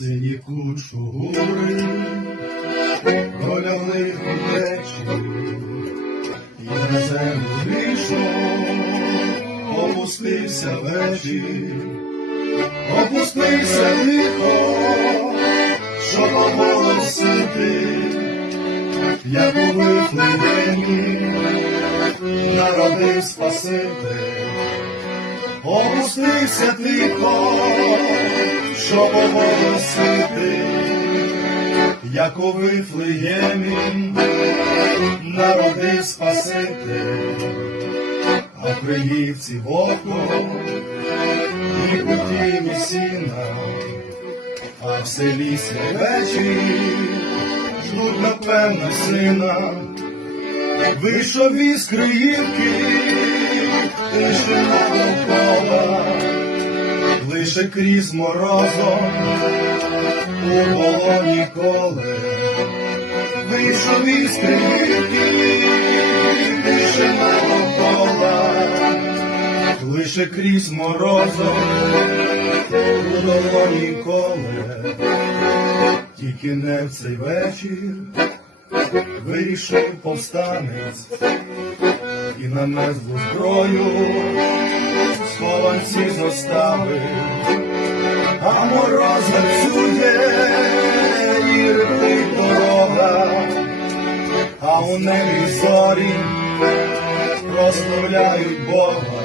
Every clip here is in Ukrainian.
Тікуть шугури, пролягли плечі, і на землю грішно опустився вечір, опустився лихо, що поволив сити, як у вифлеємі народив Спаситель. Опустився тихо, що поворосити, як у вифлеємі народив Спаситель, а в Криївці вовко, і кутів сіна, а в селі свячі ждуть, напевно, сина, вийшов із Криївки, лише довкола, лише крізь морозом у полоні коле, вийшов із Криївки, лише довкола, лише крізь морозом у долоні коле, тільки не в цей вечір вийшов повстанець і на мезлу зброю схованці зоставив, мороз гарцює і репить дорога, а у небі зорі прославляють Бога,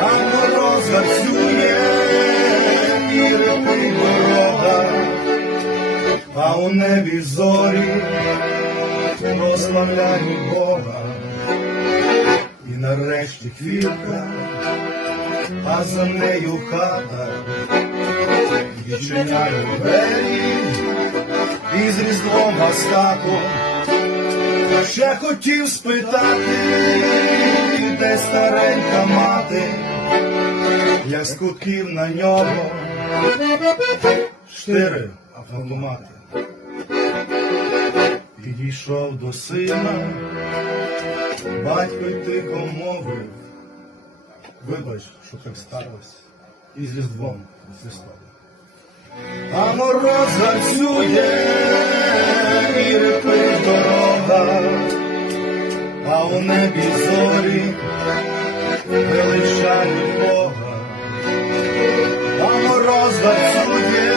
а мороз гарцює і репить дорога, а у небі зорі прославляють Бога. І нарешті квітка, а за нею хата, відчиняю двері, і з різдвом гастаку. Ще хотів спитати, де старенька мати, як з на нього, штири автомати. Підійшов до сина, батько й тихо мовив, вибач, що так сталося, і з Різдвом Христом а мороз гарцює і репить дорога, а у небі зорі величають Бога, а мороз гарцює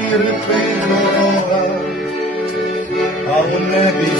і репить дорога, а у небі